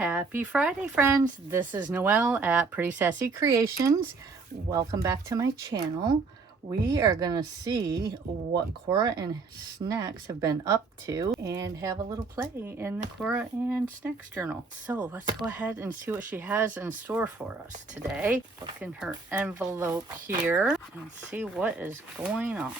Happy Friday, friends. This is Noelle at Pretty Sassy Creations. Welcome back to my channel. We are going to see what Cora and Snacks have been up to and have a little play in the Cora and Snacks journal. So let's go ahead and see what she has in store for us today. Look in her envelope here and see what is going on.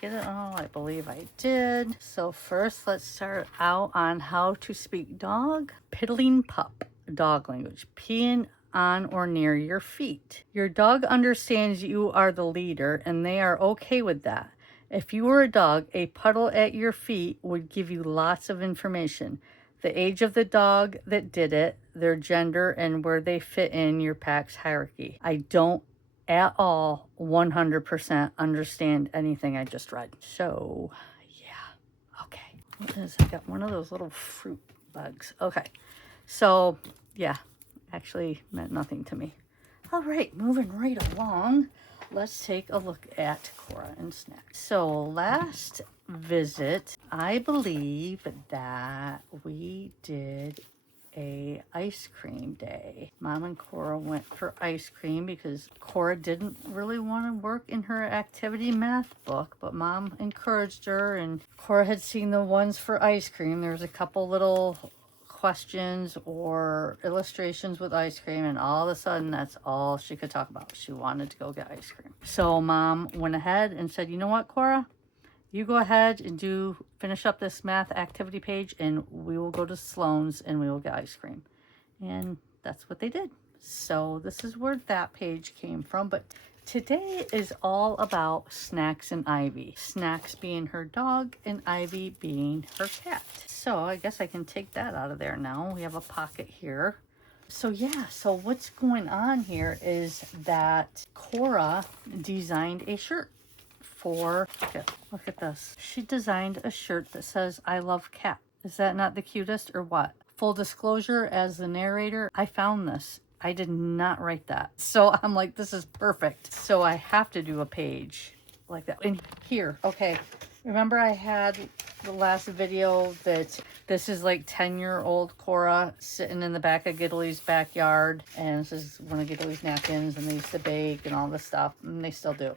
Get it all? I believe I did. So first, let's start out on how to speak dog. Piddling pup, dog language. Peeing on or near your feet. Your dog understands you are the leader and they are okay with that. If you were a dog, a puddle at your feet would give you lots of information. The age of the dog that did it, their gender, and where they fit in your pack's hierarchy. I don't at all 100% understand anything I just read. So yeah, okay. What is, I got one of those little fruit bugs. Okay, so yeah, actually meant nothing to me. All right, moving right along, let's take a look at Cora and Snacks. So last visit, I believe that we did a ice cream day. Mom and Cora went for ice cream because Cora didn't really want to work in her activity math book, but Mom encouraged her, and Cora had seen the ones for ice cream. There was a couple little questions or illustrations with ice cream, and all of a sudden that's all she could talk about. She wanted to go get ice cream. So Mom went ahead and said, you know what, Cora? You go ahead and finish up this math activity page and we will go to Sloan's and we will get ice cream. And that's what they did. So this is where that page came from. But today is all about Snacks and Ivy. Snacks being her dog and Ivy being her cat. So I guess I can take that out of there now. We have a pocket here. So yeah, so what's going on here is that Cora designed a shirt. Look at this. She designed a shirt that says, I love cat. Is that not the cutest or what? Full disclosure, as the narrator, I found this. I did not write that. So I'm like, this is perfect. So I have to do a page like that. And here, okay. Remember I had the last video that this is like 10-year-old Cora sitting in the back of Giddely's backyard. And this is one of Giddely's napkins, and they used to bake and all this stuff. And they still do.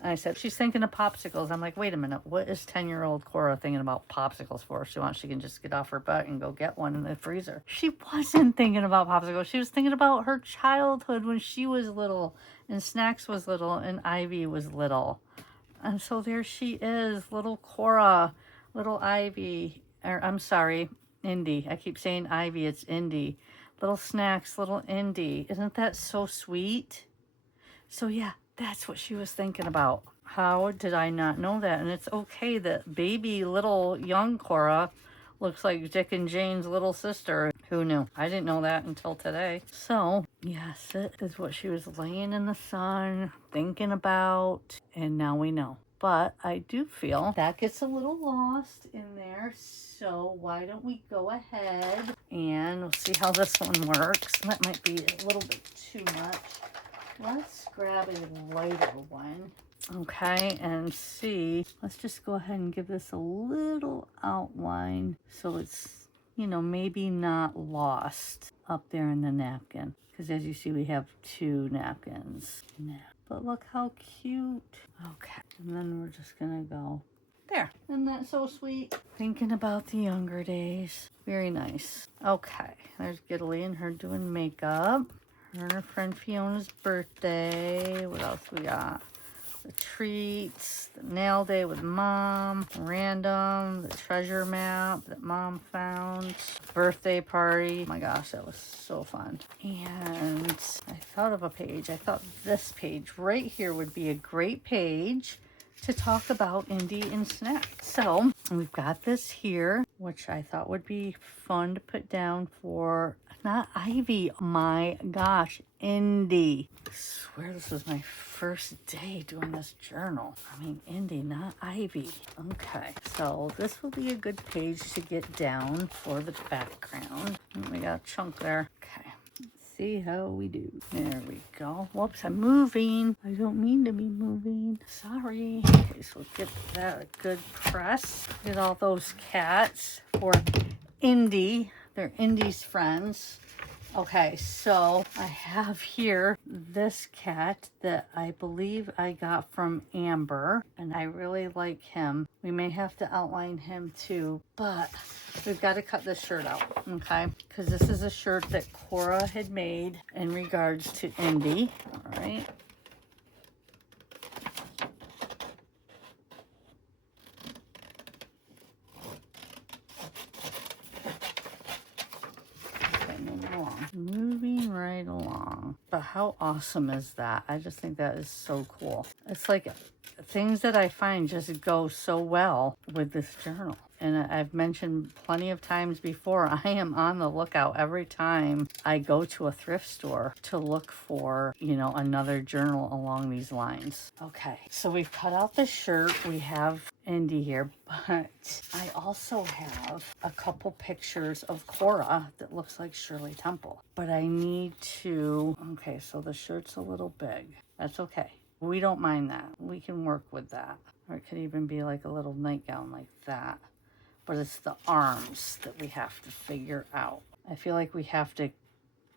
And I said, she's thinking of popsicles. I'm like, wait a minute. What is 10-year-old Cora thinking about popsicles for? She can just get off her butt and go get one in the freezer. She wasn't thinking about popsicles. She was thinking about her childhood when she was little and Snacks was little and Ivy was little. And so there she is, little Cora, little Ivy. Or I'm sorry, Indy. I keep saying Ivy. It's Indy. Little Snacks, little Indy. Isn't that so sweet? So yeah. That's what she was thinking about. How did I not know that? And it's okay that baby little young Cora looks like Dick and Jane's little sister. Who knew? I didn't know that until today. So, yes, it is what she was laying in the sun, thinking about, and now we know. But I do feel that gets a little lost in there. So why don't we go ahead and we'll see how this one works. That might be a little bit too much. Let's grab a lighter one, okay, and see. Let's just go ahead and give this a little outline so it's, maybe not lost up there in the napkin. Because as you see, we have 2 napkins now. But look how cute. Okay, and then we're just going to go there. Isn't that so sweet? Thinking about the younger days. Very nice. Okay, there's Giddely and her doing makeup. Her and her friend Fiona's birthday. What else we got? The treats, the nail day with Mom, random, the treasure map that Mom found, birthday party. Oh my gosh, that was so fun. And I thought of a page. I thought this page right here would be a great page to talk about Indy and Snacks. So we've got this here, which I thought would be fun to put down for not Ivy. My gosh, Indy. I swear this was my first day doing this journal. I mean, Indy, not Ivy. Okay, so this will be a good page to get down for the background. And we got a chunk there. Okay. See how we do. There we go. Whoops, I'm moving. I don't mean to be moving. Sorry. Okay, so get that a good press. Get all those cats for Indy. They're Indy's friends. Okay, so I have here this cat that I believe I got from Amber, and I really like him. We may have to outline him too, but we've got to cut this shirt out, okay? Because this is a shirt that Cora had made in regards to Indy. All right. Moving right along. But how awesome is that? I just think that is so cool. It's like things that I find just go so well with this journal. And I've mentioned plenty of times before, I am on the lookout every time I go to a thrift store to look for, you know, another journal along these lines. Okay, so we've cut out the shirt. We have Indy here, but I also have a couple pictures of Cora that looks like Shirley Temple. But I need to, okay, so the shirt's a little big. That's okay. We don't mind that. We can work with that. Or it could even be like a little nightgown like that. But it's the arms that we have to figure out. I feel like we have to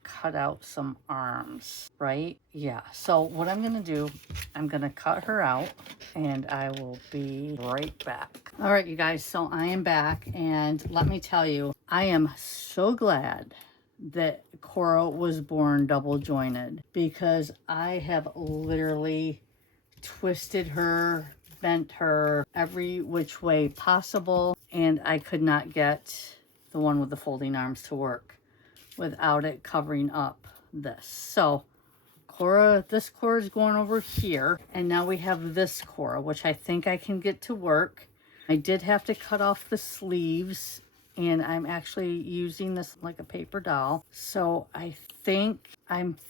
cut out some arms, right? Yeah, so what I'm gonna do, I'm gonna cut her out and I will be right back. All right, you guys, so I am back, and let me tell you, I am so glad that Cora was born double jointed, because I have literally twisted her, bent her every which way possible, and I could not get the one with the folding arms to work without it covering up this. So Cora, this Cora is going over here, and now we have this Cora, which I think I can get to work. I did have to cut off the sleeves, and I'm actually using this like a paper doll. So I'm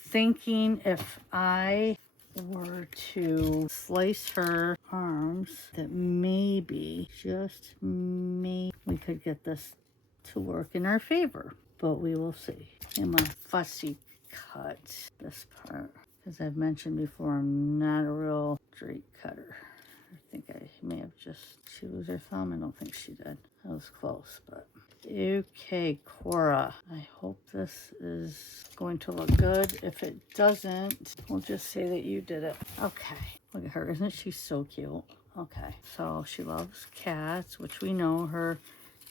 thinking if I were to slice her arms, that maybe, just maybe, we could get this to work in our favor. But we will see. I'm gonna fussy cut this part, because I've mentioned before, I'm not a real straight cutter. I think I may have just, she was her thumb. I don't think she did. That was close, but okay, Cora. I hope this is going to look good. If it doesn't, we'll just say that you did it. Okay, look at her. Isn't she so cute? Okay, so she loves cats, which we know her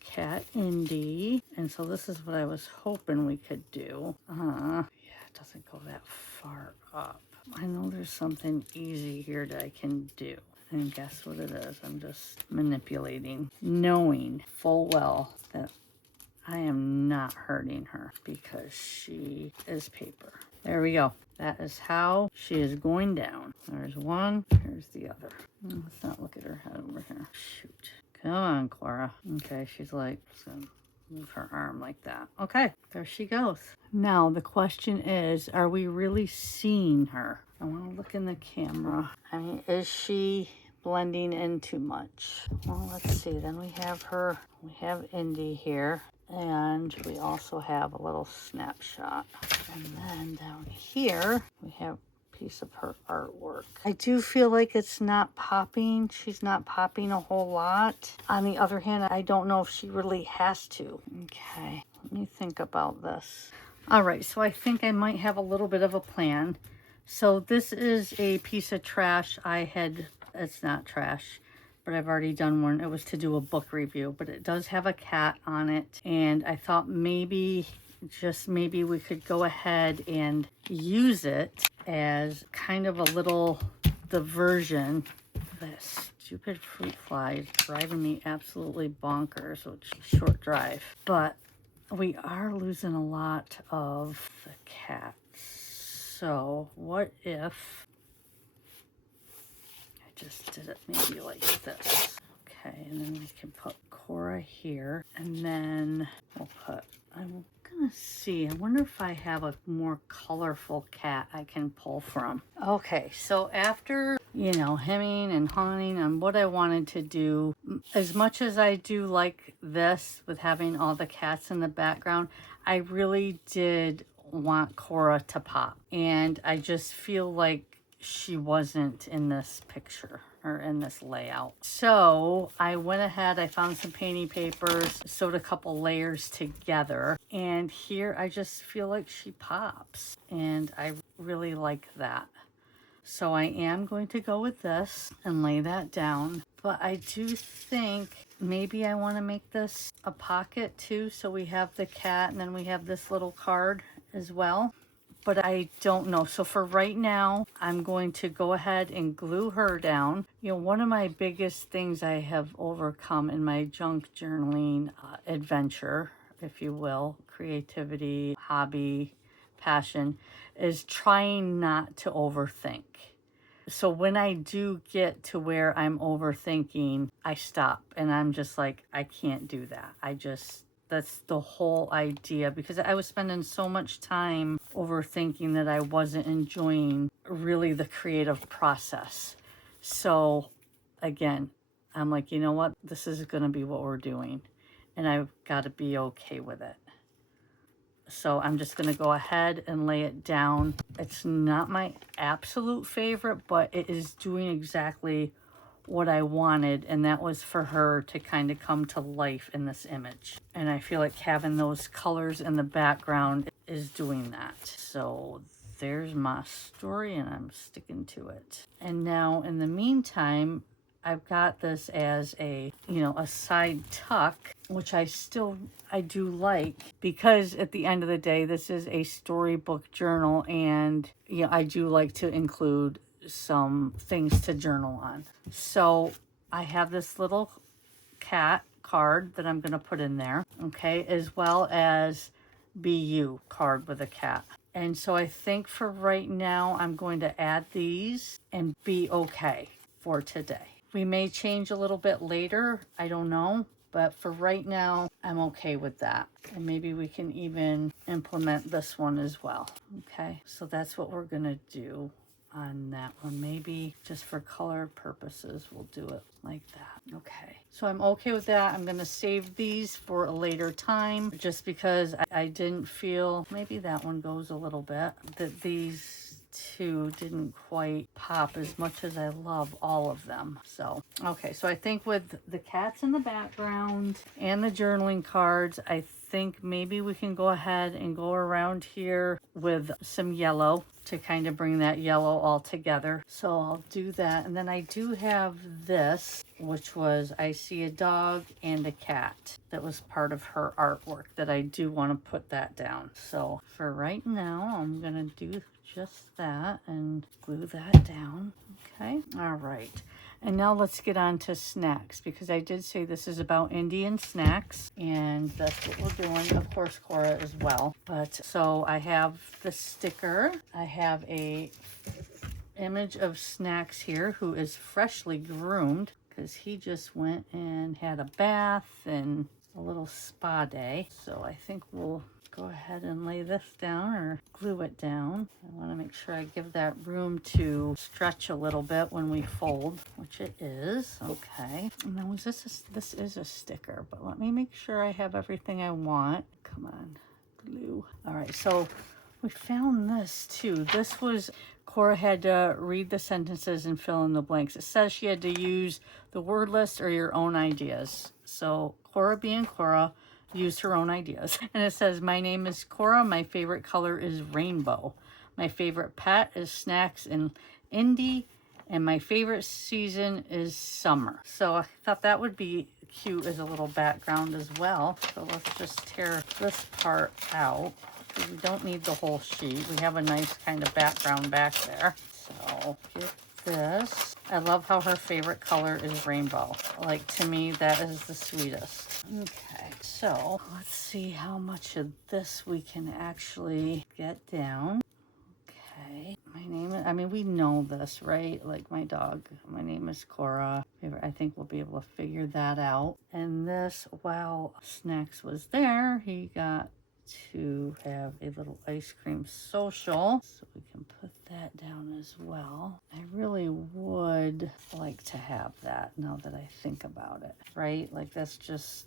cat Indy, and so this is what I was hoping we could do. Yeah, it doesn't go that far up. I know there's something easy here that I can do, and guess what it is? I'm just manipulating, knowing full well that I am not hurting her because she is paper. There we go. That is how she is going down. There's one, here's the other. Let's not look at her head over here. Shoot. Come on, Cora. Okay, she's like, so move her arm like that. Okay, there she goes. Now, the question is, are we really seeing her? I want to look in the camera. I mean, is she blending in too much? Well, let's see. Then we have her, we have Indy here, and we also have a little snapshot. And then down here, we have piece of her artwork. I do feel like it's not popping. She's not popping a whole lot. On the other hand, I don't know if she really has to. Okay, let me think about this. All right, so I think I might have a little bit of a plan. So this is a piece of trash I had, it's not trash, but I've already done one. It was to do a book review, but it does have a cat on it. And I thought maybe, just maybe, we could go ahead and use it as kind of a little diversion. This stupid fruit fly is driving me absolutely bonkers, which is a short drive. But we are losing a lot of the cats. So what if I just did it maybe like this? Okay, and then we can put Cora here, and then we'll put, I'm gonna see, I wonder if I have a more colorful cat I can pull from. Okay, so after, you know, hemming and hawing on what I wanted to do, as much as I do like this with having all the cats in the background, I really did want Cora to pop, and I just feel like she wasn't in this picture. or in this layout. So I went ahead, I found some painting papers, sewed a couple layers together, and here I just feel like she pops, and I really like that. So I am going to go with this and lay that down, but I do think maybe I want to make this a pocket too, so we have the cat and then we have this little card as well. But I don't know. So for right now, I'm going to go ahead and glue her down. You know, one of my biggest things I have overcome in my junk journaling adventure, if you will, creativity, hobby, passion, is trying not to overthink. So when I do get to where I'm overthinking, I stop and I'm just like, I can't do that. That's the whole idea, because I was spending so much time overthinking that I wasn't enjoying really the creative process. So again, I'm like, you know what? This is going to be what we're doing, and I've got to be okay with it. So I'm just going to go ahead and lay it down. It's not my absolute favorite, but it is doing exactly what I wanted, and that was for her to kind of come to life in this image. And I feel like having those colors in the background is doing that. So there's my story, and I'm sticking to it. And now in the meantime, I've got this as a, you know, a side tuck, which I do like, because at the end of the day, this is a storybook journal, and, you know, I do like to include some things to journal on. So I have this little cat card that I'm going to put in there, okay, as well as BU card with a cat. And so I think for right now, I'm going to add these and be okay for today. We may change a little bit later, I don't know, but for right now, I'm okay with that. And maybe we can even implement this one as well. Okay, so that's what we're gonna do on that one. Maybe just for color purposes, we'll do it like that. Okay, so I'm okay with that. I'm gonna save these for a later time, just because I didn't feel, maybe that one goes a little bit, that these two didn't quite pop as much as I love all of them. So, okay, so I think with the cats in the background and the journaling cards, I think maybe we can go ahead and go around here with some yellow to kind of bring that yellow all together. So I'll do that. And then I do have this, which was, I see a dog and a cat. That was part of her artwork that I do want to put that down. So for right now, I'm going to do just that and glue that down. Okay, all right. And now let's get on to snacks, because I did say this is about Indian snacks, and that's what we're doing. Of course, Cora as well. But so I have the sticker. I have a image of Snacks here, who is freshly groomed, because he just went and had a bath and a little spa day. So I think we'll go ahead and lay this down, or glue it down. I want to make sure I give that room to stretch a little bit when we fold, which it is. Okay. And then was this is a sticker, but let me make sure I have everything I want. Come on, glue. All right, so we found this too. This was, Cora had to read the sentences and fill in the blanks. It says she had to use the word list or your own ideas. So Cora being Cora used her own ideas. And it says, my name is Cora. My favorite color is rainbow. My favorite pet is Snacks and Indy. And my favorite season is summer. So I thought that would be cute as a little background as well. So let's just tear this part out, because we don't need the whole sheet. We have a nice kind of background back there. So get this. I love how her favorite color is rainbow. Like, to me, that is the sweetest. Okay, so let's see how much of this we can actually get down. Okay, my name is, I mean, we know this, right? Like my dog, my name is Cora. I think we'll be able to figure that out. And this, while Snacks was there, he got to have a little ice cream social, so we can put that down as well. I really would like to have that, now that I think about it, right? Like, that's just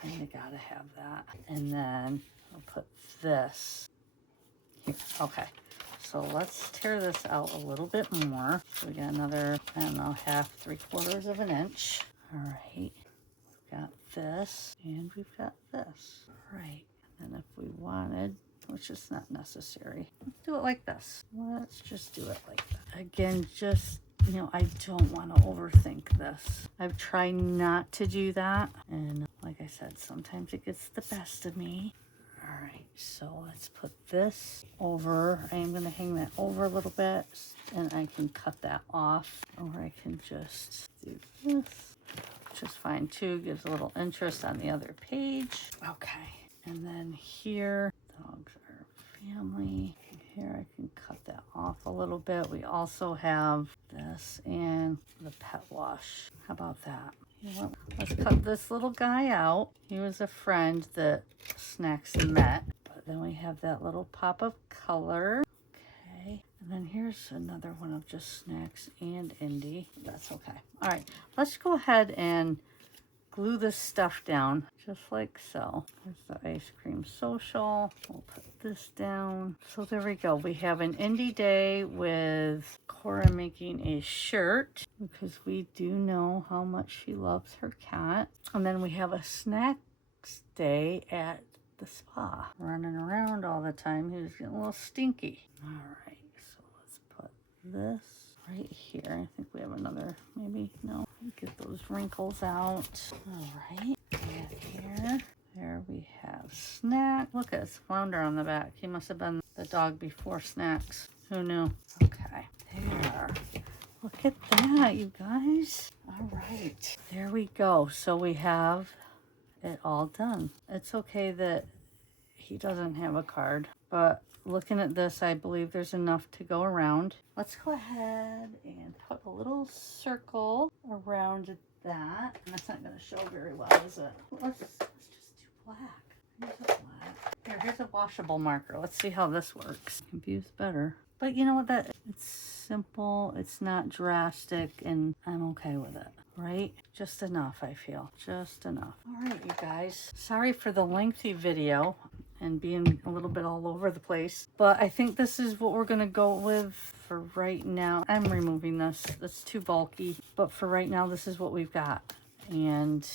kind of gotta have that. And then I'll put this here. Okay, So let's tear this out a little bit more. So we got another, I don't know, half, 3/4 of an inch. All right, we've got this and we've got this. All right, and if we wanted, which is not necessary, let's do it like this. Let's just do it like that. Again, just, you know, I don't want to overthink this. I've tried not to do that. And like I said, sometimes it gets the best of me. All right, so let's put this over. I am going to hang that over a little bit and I can cut that off, or I can just do this, which is fine too. Gives a little interest on the other page. Okay, and then here, dogs are family. Here I can cut that off a little bit. We also have this and the pet wash. How about that? You know what? Let's cut this little guy out. He was a friend that Snacks met. But then we have that little pop of color. Okay. And then here's another one of just Snacks and Indy. That's okay. All right. Let's go ahead and glue this stuff down just like so. There's the ice cream social. We'll put this down. So there we go. We have an Indy day with Cora making a shirt because we do know how much she loves her cat. And then we have a snacks day at the spa. Running around all the time. He was getting a little stinky. All right, so let's put this right here. I think we have another, maybe, no. Get those wrinkles out. All right, and here, there we have Snack. Look at his flounder on the back. He must have been the dog before Snacks. Who knew? Okay, there. Look at that, you guys. All right, there we go. So we have it all done. It's okay that he doesn't have a card, but looking at this, I believe there's enough to go around. Let's go ahead and put a little circle around that. And that's not going to show very well, is it? Let's just do black. Here's a black. Here's a washable marker. Let's see how this works. Confused better. But you know what? It's simple. It's not drastic, and I'm okay with it. Right? Just enough, I feel. Just enough. All right, you guys. Sorry for the lengthy video and being a little bit all over the place, but I think this is what we're gonna go with for right now. I'm removing this. It's too bulky, but for right now, this is what we've got. And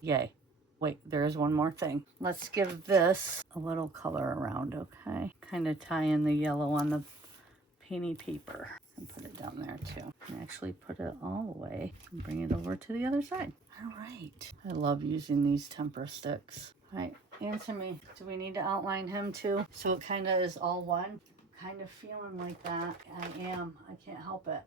yay. Wait, there is one more thing. Let's give this a little color around, okay? Kind of tie in the yellow on the painty paper. And put it down there too. And actually put it all the way and bring it over to the other side. All right. I love using these tempera sticks. All right, answer me. Do we need to outline him too? So it kind of is all one? Kind of feeling like that. I am. I can't help it.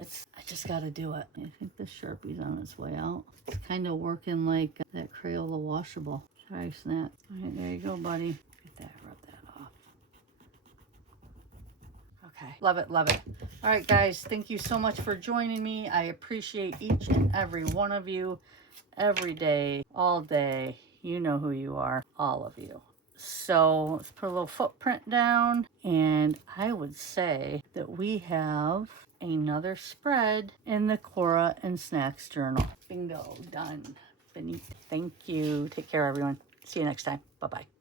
I just got to do it. I think the Sharpie's on its way out. It's kind of working like that Crayola washable. Sorry, Snap. All right, there you go, buddy. Get that, rub that off. Okay, love it, love it. All right, guys, thank you so much for joining me. I appreciate each and every one of you every day, all day. You know who you are, all of you. So let's put a little footprint down, and I would say that we have another spread in the Cora and Snacks journal. Bingo, done. Finito. Thank you. Take care, everyone. See you next time. Bye-bye.